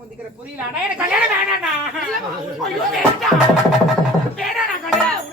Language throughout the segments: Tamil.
முந்திக்கிற புரியல ஆனா எனக்கு கல்யாணம் வேணாண்ணா. ஐயோ வேண்டாம் வேணாண்ணா கல்யாணம்.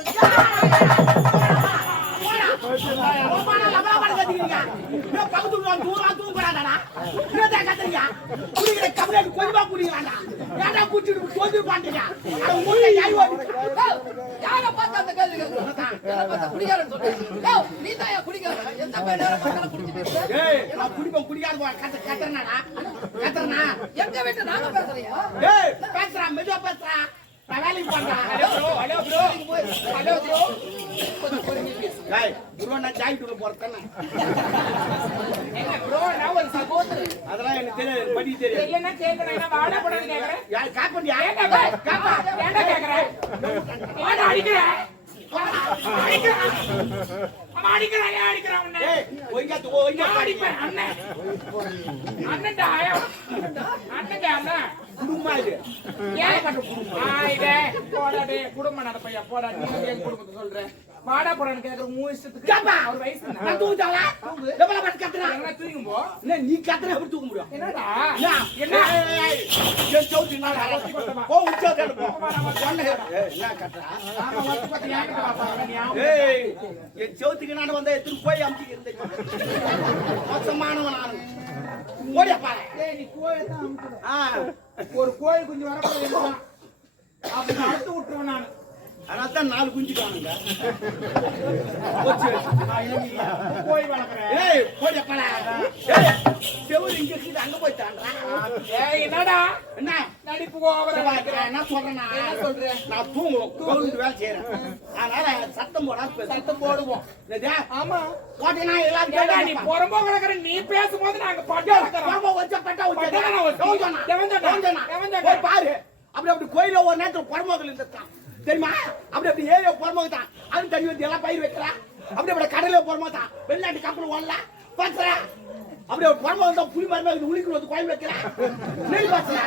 அதெல்லாம் எனக்கு தெரியாது, படி தெரியாது. என்ன கேட்கணும் வாடா போடாது கேக்குறேன். யார் காப்பண்டியா? ஏன்டா கேக்குறேன்? ஏன்டா அடிக்கிறேன்? அடிக்கிறான் ஏன் அடிக்கிறான் உன்னை? அடிப்பேன் அண்ணன் அண்ணன்டா அண்ணன்டா அண்ணன் குடும்பமா இது. ஏன் இதே போடாடே குடும்பம் நட பையா போடா. நீ என் குடும்பத்தை சொல்ற வாடா போடான்னு கேக்குற மூணு இஷ்டத்துக்கு அவர் வயசு என்ன தூங்கும் போ. நீ கத்துற எப்படி தூக்க முடியும்? என்னடா என்ன என் சவுத்துக்கு நான் வந்த எத்தனை போய் அமுத்தி மோசமானவன் நான். ஒரு கோயில் குஞ்சு வரப்போ அப்படி அறுத்து விட்டுருவேன் நான். அதான் 4 குஞ்சு காணுங்க. கோயில் வளர்க்குறேன். செவரு இங்க இருக்குது, அங்க போய் தாண்டா. என்னடா என்ன நடிப்பு ஓவரா என்ன சொல்றேன்னா சொல்றேன். நான் தூங்குவோம் வேலை செய்யறேன். அதனால சத்தம் போட சத்தம் போடுவோம். ஆமா போட்டீங்கன்னா எல்லாரும் நீ புறம்போ கிடக்குற. நீ பேசும்போது நாங்க பட்டா பாரு. அப்படி அப்படி கோயில ஒரு நேரத்துல புறம்போகல் இருந்தான் தெரியுமா? அப்படி அப்படி ஏரியா புறம்போகத்தான். அது தண்ணி வந்து எல்லாம் பயிர் வைக்கலாம். அப்படி அப்படி கடல புறம்போகத்தான். வெளிநாட்டு கப்பல் ஓடல பாத்துற. அப்படி ஒரு புறம்போகம் தான் புலி மரமே உளிக்கு வந்து கோயில் வைக்கிறேன். நெல் பாத்துற.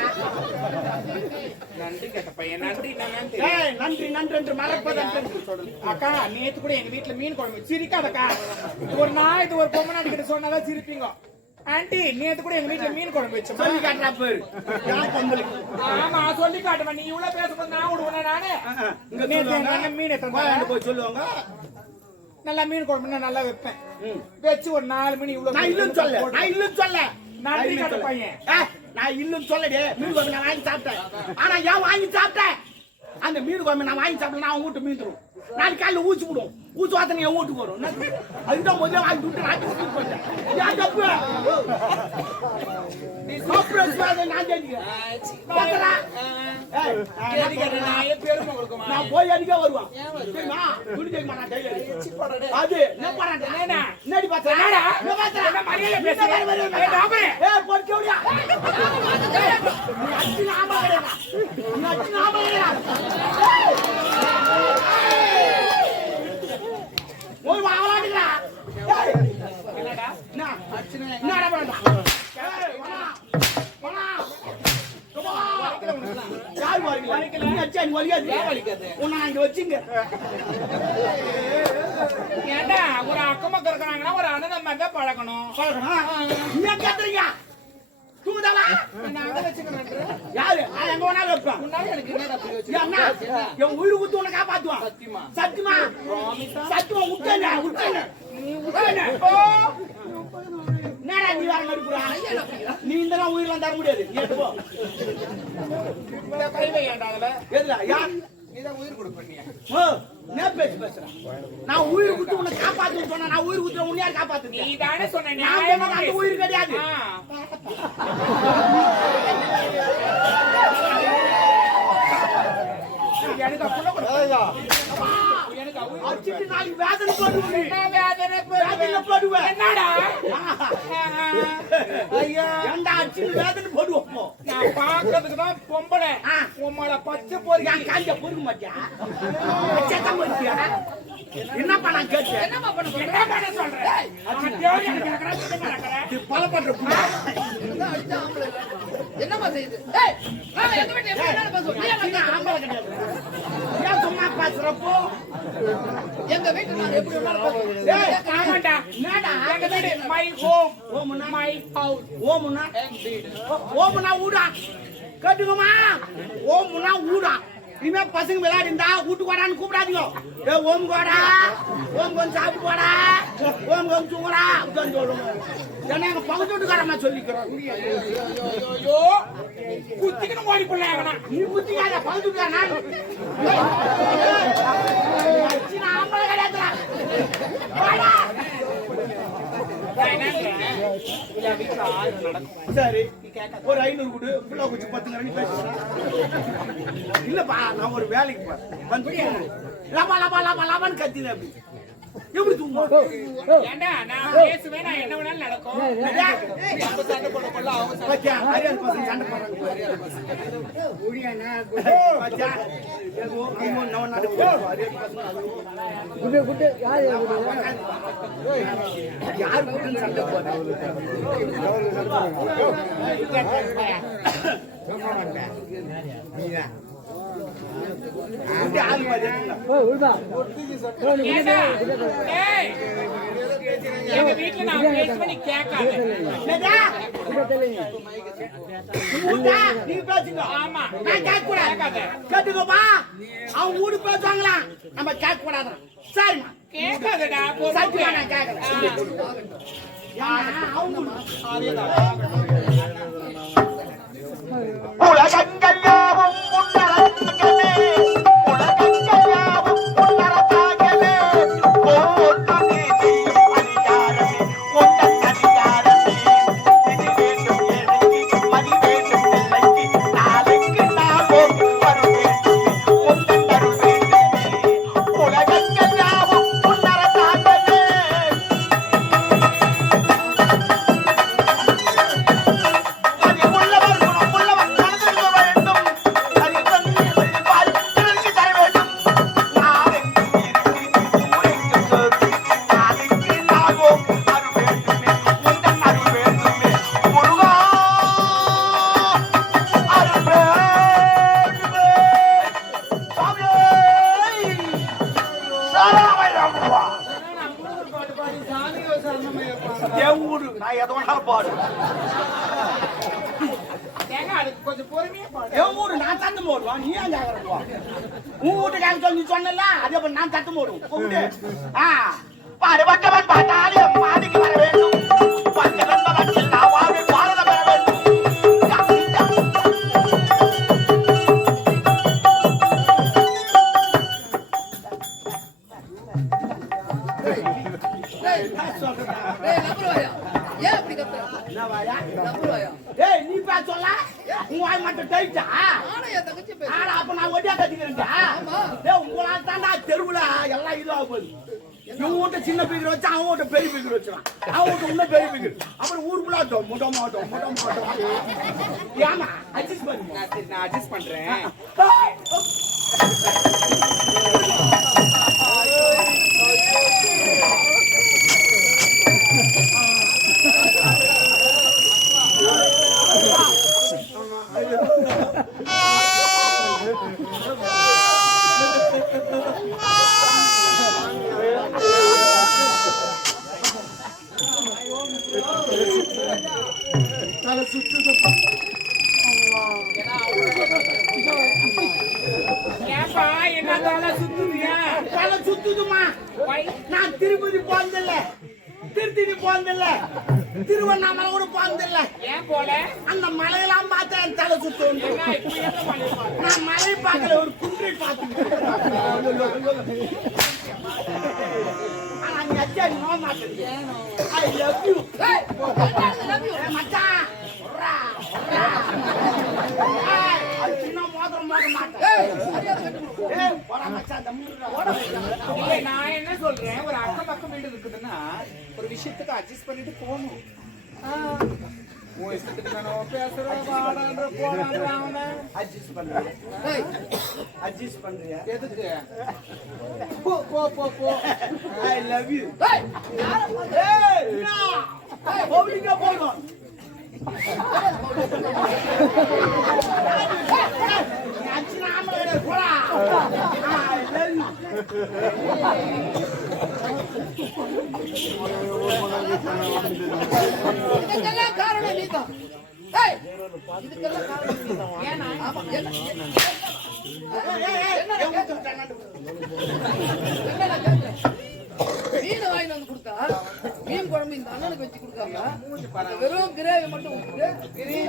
நன்றி கேட்ட பையன் நன்றி நன்றி நன்றி என்று மறப்பதற்கு அக்கா நேத்து கூட எங்க வீட்டுல மீன் குழம்பு சிரிக்காதக்கா. ஒரு நாள் இது ஒரு பொம்மை நாட்டுக்கிட்ட சொன்னாதான் சிரிப்பீங்க. ஆண்டி நேத்து கூட எங்க வீட்டுல மீன் குழம்பு வச்சோம். சொல்லி காட்டுறா பேரு. ஆமா சொல்லி காட்டுவேன். நீ இவ்வளவு பேசும்போது நான் விடுவேன் நானு. மீன் போய் சொல்லுவாங்க. நல்லா மீன் குழம்பு நல்லா வைப்பேன். வச்சு ஒரு 4 மணி இவ்வளவு. நான் இல்லன்னு சொல்ல நன்றி காட்ட பையன். நான் இல்லன்னு சொல்லடே. மீன் குழம்பு நான் வாங்கி சாப்பிட்டேன். ஆனா ஏன் வாங்கி சாப்பிட்டேன்? அந்த மீன் குழம்பு நான் வாங்கி சாப்பிட்டேன். நான் வீட்டு மீன் தரும். நாளைக்கு காலையில் ஊச்சி விடும். ஊச்சி வாத்தனை என் வீட்டுக்கு வரும். அதுதான் முதல்ல வாங்கி விட்டு நாட்டு வீட்டுக்கு போயிட்டேன். ஏன் தப்பு? நான் போய் அடிக்க வருவான். அது என்ன பண்ணி ஒரு வாங்கலாடுங்களா? என்னடா என்னடா பண்ணா? ஏண்டா ஒரு அக்கம் பக்கம் இருக்கிறாங்கன்னா ஒரு அண்ணன் மாதிரி தான் பழக்கணும். உயிர் ஊத்து உன்னை காப்பாத்துவான். சத்தியமா சத்தியமா விட்டேன். என்னடா நீ வேற மறுப்புறா? நீ இந்த உயிரெல்லாம் தர முடியாது. உயிர் கொடுப்பீங்க. நான் உயிர் குத்து உன்னை காப்பாத்து சொன்ன. நான் உயிர் குத்துற உன்னை யார் காப்பாத்து? நீ தானே சொன்ன. அந்த உயிர் கிடையாது. எனக்கு அடிச்சிட்டு நாளைக்கு வேதனை போடுவேன். என்னடா ஐயா ஏண்டா அடிச்சிட்டு வேதனை போடுவோம்? நான் பாக்குறதுக்கு தான் பொம்பளை. உம்மள பச்சை போறீங்க. காஞ்ச பொறுக்க மாட்டியா? சத்தம் போறியா? என்னப்பா நான் கேட்டேன்? என்ன பண்ண சொல்றேன்? பல பண்ற என்னமா செய்யுது? சும்மா பேசுறப்போ எங்க வீட்டுல நான் எப்படி மை ஹோம் மை ஹவுஸ். ஓமுன்னா ஊடா கட்டுக்குமா ஓம்னா ஊடா இனிமே பசங்க விளையாடிந்தா வீட்டுக்கு வாடான்னு கூப்பிடாதீங்க ஏ ஓம் கோடா ஓம் கொஞ்சம் சாப்பிட்டு போடா ஓம் கொஞ்சம் தூங்கடா அப்படின்னு சொல்லுவோம் ஏன்னா எங்க பக்கத்து வீட்டுக்காரமா சொல்லிக்கிறோம் ஐயோ குத்திக்கணும் ஓடி போடலாம் நீ குத்திக்காத பக்கத்து வீட்டுக்காரன் ஆம்பளை கிடையாதுடா சரி ஒரு 500 கொடு புள்ள குச்சி 10 ரூபாய் பேசுறேன் இல்லப்பா நான் ஒரு வேலைக்கு போறேன் வந்து லபா லபா லபா லபான்னு கத்தின அப்படி எப்படி தூங்க ஏண்டா நான் பேசுவேன் நான் என்ன வேணாலும் நடக்கும் நம்ம சண்டை போட அவங்க பச்சா ஹரியார் பசங்க சண்டை போடுறாங்க ஊடியானா பச்சா ஏதோ நம்ம நவ நாடு ஹரியார் பசங்க குடு யார் குடுன்னு சண்டை போடுறாங்க நீதான் ஆளு மாதிரி எங்க வீட்டுல நான் பேசுவேன் நீ கேட்காத நீ பேசுங்க ஆமா நான் கேட்க கூடாது கேட்டுக்கோப்பா அவன் ஊடு பேசுவாங்களா நம்ம கேட்க கூடாது சரிம்மா கேட்காதடா சத்தியமா நான் கேட்கறேன் உலகங்கள்யாவும் முன்னரங்கமே உலகங்கள்யாவும் முன்னரங்கமே ஓட்டு நீதியும் அதிகாரமே உந்தன் அதிகாரமே இது வேண்டும் எனக்கு மதி வேண்டும் பிள்ளைக்கு நாளைக்கு நாளும் வரும் வேண்டுமே உந்தன் தருள் வேண்டுமே உலகங்கள்யாவும் முன்னரங்கமே நான் எதை வேணாலும் பாடு அதுக்கு கொஞ்சம் பொறுமையா பாடு என் ஊரு நான் தட்டு போடுவான் நீ ஏன் கேட்கறப்பா உன் வீட்டுக்காக சொல்லி சொன்னல அதே போல நான் தட்டு போடுவோம் கூப்பிட்டு பாடுபட்டவன் பாட்டாளியம் மாடிக்கு வர வேண்டும் பஞ்சவன் நான் வாழ்வை பாரத பெற வேண்டும் ஏன் அப்படி கத்துற நம்புவாயா ஏய் நீ பா சொல்ல உன் வாய் மட்டும் டைட்டா ஆனா என் தங்கச்சி பேச ஆனா அப்ப நான் ஒட்டியா கட்டிக்கிறேன்டா டேய் உங்களால தான்டா தெருவுல எல்லாம் இதுவா போகுது இவன் வீட்டு சின்ன பீக்கர் வச்சு அவன் வீட்டு பெரிய பீக்கர் வச்சுறான் அவன் வீட்டு இன்னும் பெரிய பீக்கர் அப்புறம் ஊருக்குள்ள முட்டை மாட்டோம் ஏமா அட்ஜஸ்ட் பண்ணு நான் அட்ஜஸ்ட் பண்றேன் ஏப்பா என்ன தலை சுத்துதியா தலை சுத்துதுமா நான் திருப்பதி போனதில்ல திருத்தணி போனதில்ல திருவண்ணாமலை கூட போனதில்ல ஏன் போல அந்த மலையெல்லாம் பார்த்தா என் தலை சுத்தும் நான் மலை பார்க்கல ஒரு குன்றை பார்த்து ஆனா நீ அச்சா நோ மாட்டேன் ஐ லவ் யூ மச்சான் சின்ன மோதிரம் மோத மாட்டேன் இல்ல நான் என்ன சொல்றேன் ஒரு அக்கம் பக்கம் வீடு இருக்குதுன்னா ஒரு விஷயத்துக்கு அட்ஜஸ்ட் பண்ணிட்டு போகணும் உன் இஷ்டத்துக்கு நான் பேசுறேன் வாடான்ற போடான்ற அட்ஜஸ்ட் பண்றேன் அட்ஜஸ்ட் பண்றியா எதுக்கு போ போ போ போ ஐ லவ் யூ ஏய் பவுலிங்க போறோம் அச்சினா ஆமல போடா ஐ லவ் இதுக்கெல்லாம் காரணம் நீதான் இதுக்கெல்லாம் காரணம் நீதான் ஏன்னா ஆமா என்ன மீன் வாங்கிட்டு வந்து கொடுத்தா மீன் குழம்பு இந்த அண்ணனுக்கு வச்சு கொடுக்காம அந்த வெறும் கிரேவி மட்டும் ஊத்திட்டு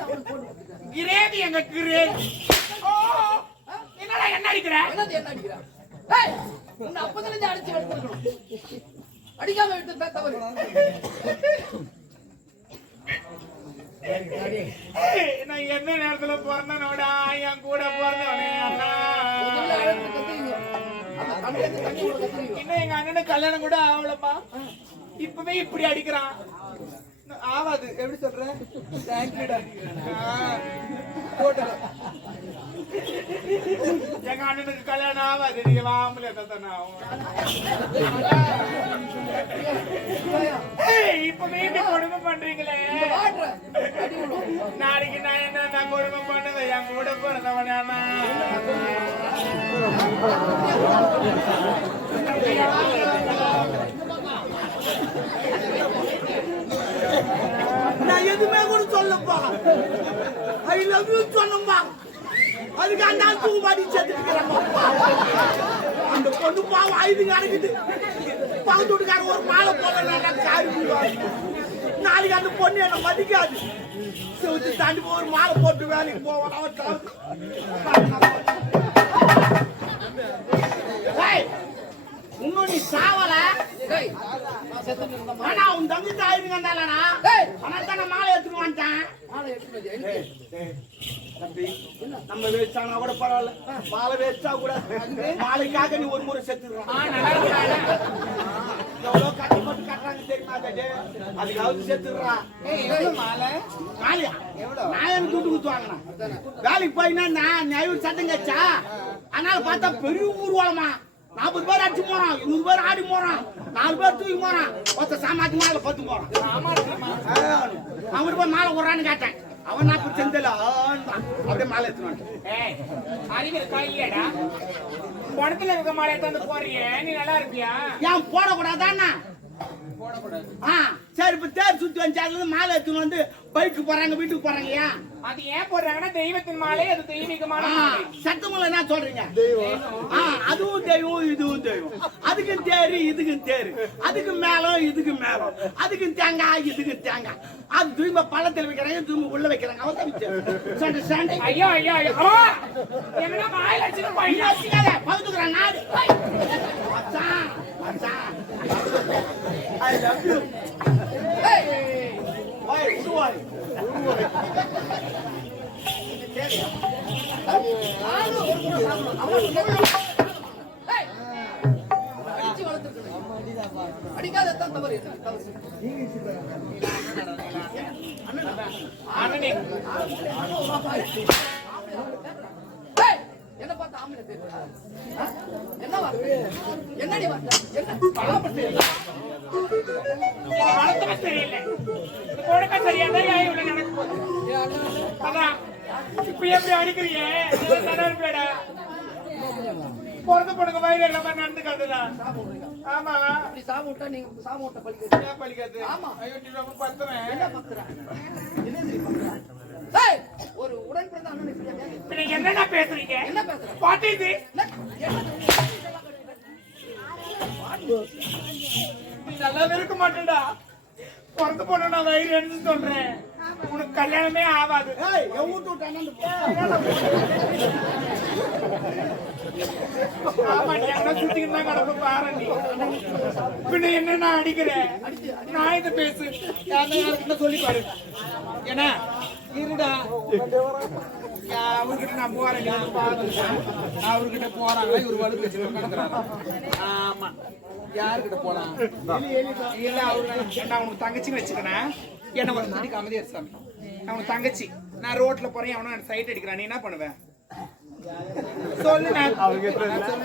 அவனுக்கு போட்டு கொடுத்துட்டாங்க. கிரேவி எங்க கிரேவி என்னடா என்ன அடிக்கிற என்னது என்ன அடிக்கிறான்? ஏய், உன்னை அப்பதிலிருந்து அடிச்சு எடுத்துக்கணும். அடிக்காம விட்டு தவறு. நான் என்ன நேரத்துல பிறந்தனோடா என் கூட பிறந்தவனே அண்ணா முதல்ல அழுத்து கத்துறீங்க. அந்த கண்ணுக்கு தண்ணி கூட கத்துறீங்க. இன்னும் எங்க அண்ணனுக்கு கல்யாணம் கூட ஆகலப்பா இப்பவே இப்படி அடிக்கிறான் ஆவாது எப்படி சொல்ற தேங்க்யூடா போட்டு எங்க அண்ணனுக்கு கல்யாணம் ஆகாது நீங்க வாமல இப்பவே இப்படி கொடுமை பண்றீங்களே வாடுற. அடி விடும். நாளைக்கு நான் என்ன கொடுமை பண்ணுவேன் என் கூட பிறந்தவனா நான் எதுவுமே கூட சொல்லப்பா ஐ லவ் யூ சொன்னப்பா அதுக்கு அந்த தூக்கு மாட்டி சேர்த்துக்கிறேன் அந்த பொண்ணு பாவம் ஐது கணக்குது பக்கத்து வீட்டுக்காரன் ஒரு மாலை போடல காரி நாளைக்கு அந்த பொண்ணு என்ன மதிக்காது செவத்து தாண்டி போய் ஒரு மாலை போட்டு வேலைக்கு போவான் இன்னும் நீ சாவல டேய், நான் செத்துட்டு இருந்தேன். ஆனா உன் தம்பி தாயிருங்க இருந்தாலனா டேய், ஆனால் தான் மாலை எடுத்துட்டு வந்துட்டேன் மாலை எடுத்துட்டு வந்து தம்பி நம்ம வேஸ்டானா கூட பரவாயில்ல மாலை வேஸ்டா கூட மாலைக்காக நீ ஒரு முறை செத்துடுறான் எவ்வளோ கஷ்டப்பட்டு கட்டுறாங்க தெரியுமா அதுக்காவது செத்துடுறான் மாலை மாலையா நான் எனக்கு துட்டு குத்து வாங்கினேன் வேலைக்கு போயினா நான் நியாயம் சட்டம் கச்சா அதனால பார்த்தா பெரிய ஊர்வலமா 40 பேர் அடிச்சு போறான் 100 பேர் ஆடி போறான் 4 பேர் தூக்கி போறான் ஒருத்த சாமாத்தி மாலை 10 போறான் அவன் போய் மாலை விடுறான்னு கேட்டேன் அவன் நான் இப்ப செந்தல அப்படியே மாலை எடுத்துவான் அறிவு இருக்கா இல்லையாடா பணத்துல இருக்க மாலை எடுத்து போறியே நீ நல்லா இருப்பியா ஏன் போடக்கூடாதாண்ணா சரி இப்ப தேர் சுத்தி வந்து மாலை எடுத்துன்னு வந்து பைக்கு போறாங்க வீட்டுக்கு போறாங்க ஏன் அது ஏன் போடுறாங்கன்னா தெய்வத்தின் மாலை அது தெய்வீகமான மாலை சத்தமுள்ள என்ன சொல்றீங்க அதுவும் தெய்வம் இதுவும் தெய்வம் அதுக்கும் தேரு இதுக்கும் தேரு அதுக்கு மேலும் இதுக்கு மேலும் அதுக்கும் தேங்காய் இதுக்கு தேங்காய் அது தூய்மை பள்ளத்தில் வைக்கிறாங்க தூய்மை உள்ள வைக்கிறாங்க அவன் ஐயோ ஐயோ ஐயோ என்ன மாலை அடிச்சுட்டு போயிட்டாங்க பகுத்துக்கிறான் நாடு மச்சான் மச்சான் I love you. டேய், Why? Why? நானும் ஒரு முறை சாப்பிடணும். அவனும் டேய், அடிச்சு வளர்த்துருக்கணும். அடிக்காததான் தவறு. தவறு. அண்ணனே டேய், என்ன பார்த்து ஆம்பளை பேசுறா? என்ன வார்த்தை? என்னடி வார்த்தை? என்ன பாவப்பட்டு வளர்த்தவே தெரியல கொடுக்க சரியாதான் இவ்வளவு நடக்க போகுது அதான் இப்ப எப்படி அடிக்கிறீங்க பேடா பிறந்த பொண்ணுங்க வயிறு எல்லாமே நடந்துக்காதுதான் ஆமா இப்படி சாப்பிட்டா நீங்க சாப்பிட்ட பழிக்க ஏன் பழிக்காது ஆமா. ஐயோ நீ ரொம்ப பத்துறேன் என்ன பக்குறா? என்ன தெரியுமா? டேய், ஒரு உடன் பிறந்த அண்ணன் இப்படியா கேக்குது? இப்ப நீங்க என்னடா பேசுறீங்க என்ன பேசுற? பாட்டு இது நீ நல்லாவே இருக்க மாட்டேடா பிறந்த பொண்ணு நான் வயிறு எடுத்து சொல்றேன் உனக்கு கல்யாணமே ஆகாது ஏய் என் வீட்டு விட்டு ஆமா நீ என்ன சுத்திக்கிட்டு தான் கிடப்ப பாரு நீ பின்ன என்ன நான் அடிக்கிறேன் நான் இதை பேசு யாருக்கிட்ட சொல்லி பாரு ஏன்னா இருடா அவர்கிட்ட நான் போறேன் அவர்கிட்ட போறாங்க இவர் வலு பேச்சு நடக்கிறாரு ஆமா யாருக்கிட்ட போலாம் இல்ல அவரு நான் உனக்கு தங்கச்சின்னு வச்சுக்கிறேன் என்ன ஒரு தண்ணிக்கு அமைதியா சாமி நான் உனக்கு தங்கச்சி நான் ரோட்ல போறேன் அவனும் எனக்கு சைட் அடிக்கிறான் நீ என்ன பண்ணுவேன் சொல்லு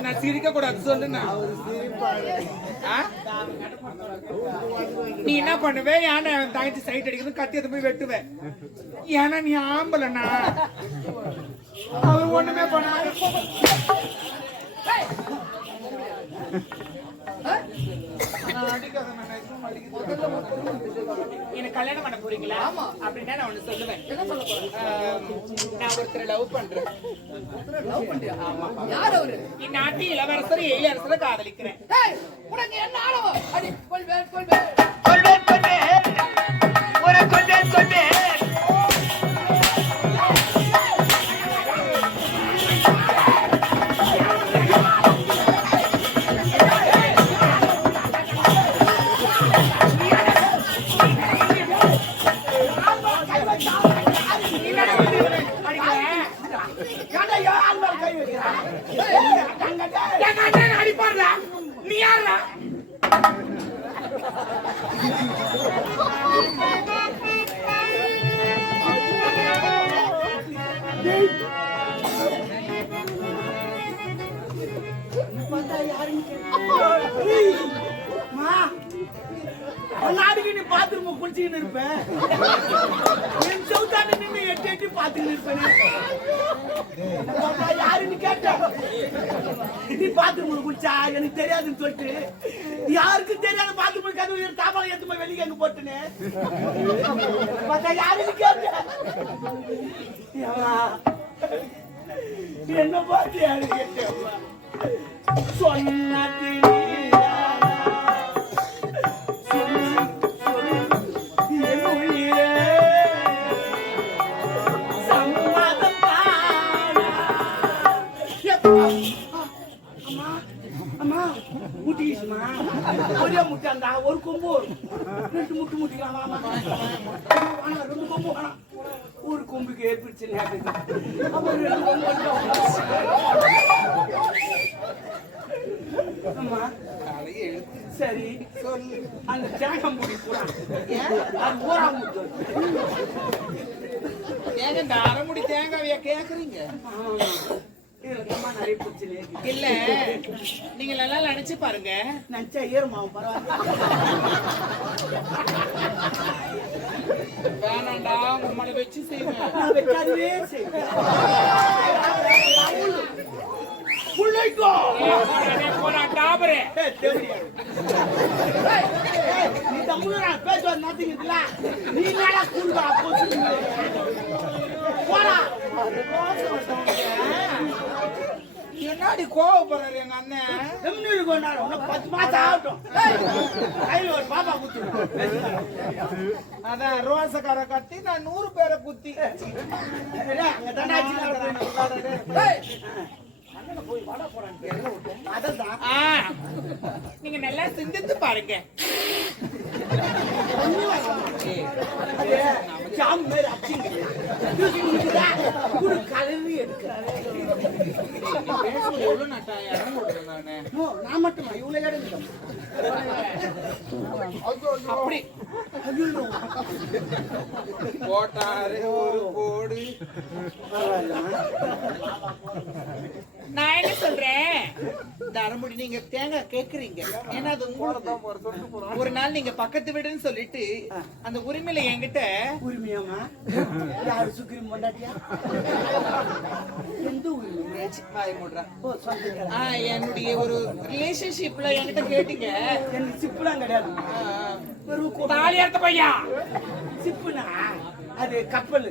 நான் சிரிக்க கூடாது சொல்லு நீ என்ன பண்ணுவே ஏன்னா தங்கச்சி சைட் அடிக்கிறது கத்தி அதை போய் வெட்டுவேன் ஏன்னா நீ ஆம்பலண்ணா அவர் ஒண்ணுமே பண்ணாரு அடிக்காத எனக்கு கல்யாணம் பண்ண போறீங்களா? ஆமா. அப்படின்னா நான் ஒண்ணு சொல்லுவேன். என்ன சொல்ல போற? நான் ஒருத்தரை லவ் பண்றேன். லவ் பண்றியா? ஆமா. யார் அவரு? இந்நாட்டு இளவரசர் எழிலரசரை காதலிக்கிறேன். டேய், உனக்கு என்ன ஆளவம்? அடி கொல்வேன் கொல்வேன். கொள்வேன் கொள்வேன் ஒரு கொள்வேன் கொள்வேன் ஏன்டா யார் மேல கை வைக்கிறா? எங்க அண்ணன் அடிப்பாருடா. நீ யாருடா? நாளைக்கு நீ பாத்ரூம் குளிச்சுக்கிட்டு இருப்ப. என் சவுத்தாண்ட நின்று எட்டி எட்டி பாத்துக்கிட்டு இருப்பேன். யாருன்னு கேட்ட நீ பாத்ரூம் குளிச்சா எனக்கு தெரியாதுன்னு சொல்லிட்டு யாருக்கும் தெரியாத பாத்ரூம் கதவு தாபாலம் எடுத்து போய் வெளியே எங்க போட்டுன்னு பார்த்தா யாருன்னு கேட்ட என்ன பார்த்து யாரு கேட்ட சொன்னது ஒரே முட்டாண்டா ஒரு கொம்பு ரெண்டு முட்டு முட்டிக்கலாம் ரெண்டு கொம்பு ஒரு கொம்புக்கு ஏற்படுச்சு அம்மா சரி அந்த தேங்காய் மூடி போடா அது ஓராம ஏங்க இந்த அரைமுடி தேங்காவையா கேக்குறீங்க? நிறைய பிரச்சனை இல்ல நீங்க நல்லா நினைச்சு பாருங்க. நினைச்சா ஏறுமாவும் பரவாயில்ல வேணாண்டா உங்களை வச்சு செய்வேன். நான் வைக்காதவே செய்வேன் போடா டாபரே. நீ தமிழ் பேசுவது மாத்தீங்கல்ல நீ மேல கூடுதா போடா என்னடி கோவப்படுறாரு எங்க அண்ணன்? செம்னில் கொண்டாடும் இன்னும் 10 மாசம் ஆகட்டும் கையில் ஒரு பாப்பா குத்துடும். அதான் ரோசக்கார கட்டி நான் 100 பேரை குத்தி அங்க தண்டாச்சு நீங்க நல்லா சிந்தித்து பாருங்க. ஜாம் மேல அச்சிங்க கலரி எடுக்கிறாரு. எவ்வளவு நட்டா இடம் கொடுத்தேன் நானு. நான் மட்டுமா இவ்வளவு இடம் அப்படி போட்டாரு ஒரு கோடு. நான் என்ன சொல்றேன், தரமுடி நீங்க தேங்காய் கேக்குறீங்க. ஏன்னா அது உங்களுக்கு ஒரு நாள் நீங்க பக்கத்து வீடுன்னு சொல்லிட்டு அந்த உரிமையில என்கிட்ட உரிமையாமா யாரு சுக்ரீம் கொண்டாட்டியா எந்த உரிமை என்னுடைய ஒரு ரிலேஷன்ஷிப்ல என்கிட்ட கேட்டீங்க. எனக்கு சிப்புலாம் கிடையாது தாலி அறுத்த பையா சிப்புனா அது கப்பல்.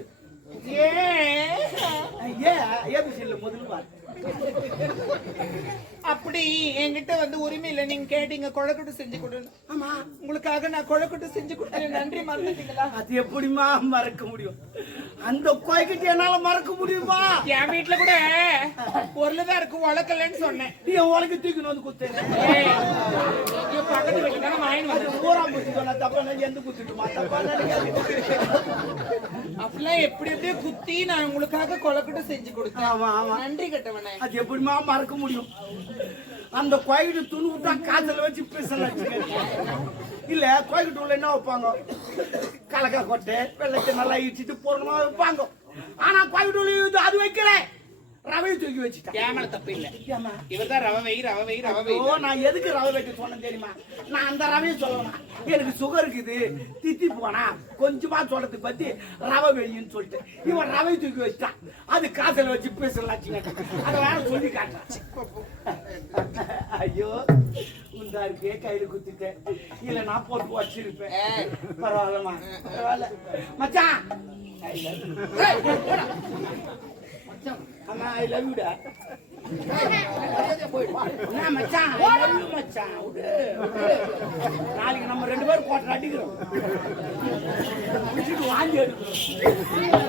அப்படி என்கிட்ட வந்து உரிமை இல்ல. நீங்க கேட்டீங்க கொழக்கட்டு செஞ்சு கொடுன்னு. ஆமா உங்களுக்காக நான் கொழக்கட்டு செஞ்சு கொடுத்தேன். நன்றி மறந்துட்டீங்களா? அது எப்படிமா மறக்க முடியும்? அந்த கோய்கிட்ட என்னால மறக்க முடியுமா? என் வீட்டுல கூட பொருள்தான் இருக்கு உழக்கலன்னு சொன்னேன். நீ உலக தூக்கின்னு வந்து குத்தேன் பக்கத்து வீட்டுல தானே வாங்கி வந்து ஊராம் குத்தி சொன்னா தப்பா எந்த குத்திட்டுமா தப்பா அப்படிலாம் எப்படி எப்படியே குத்தி நான் உங்களுக்காக கொழக்கட்டு செஞ்சு கொடுத்தேன். ஆமா ஆமா நன்றி கட்டவனே. அது எப்படிமா மறக்க முடியும்? அந்த கோயிட்டு துணு விட்டா காதல வச்சு பேசலாம். இல்ல கோயிட்டு உள்ள என்ன வைப்பாங்க? கலக்கா கொட்டை வெள்ளத்தை நல்லா இடிச்சிட்டு பூர்ணமா வைப்பாங்க. ஆனா கோயிட்டு உள்ள அது வைக்கல, ரவை தூக்கி வச்சுட்டேன். கேமல தப்பு இல்ல. இவர்தான் ரவை வை ரவை வை ரவை வை. நான் எதுக்கு ரவை வைக்க சொன்னேன் தெரியுமா? நான் அந்த ரவையை சொல்லணும். எனக்கு சுகர் இருக்குது தித்தி போனா கொஞ்சமா சொல்றது பத்தி ரவை வெயின்னு சொல்லிட்டு இவன் ரவை தூக்கி வச்சுட்டான். அது காசுல வச்சு பேசலாம். அதை வேற சொல்லி காட்டுறான். ஐயோ துண்டா இருக்கே கையில குத்திட்டேன் இல்ல நான் போட்டு வச்சிருப்பேன் பரவாயில்லமா பரவாயில்ல மச்சான் ஏய், போடா. மச்சான், அம்மா ஐ லவ் யூடா மரியாதையா போயிடு. என்ன மச்சான் I love you மச்சான் விடு நாளைக்கு நம்ம 2 பேரும் கோட்டை அடிக்கிறோம் விட்டுட்டு வாங்கி எடுக்கிறோம்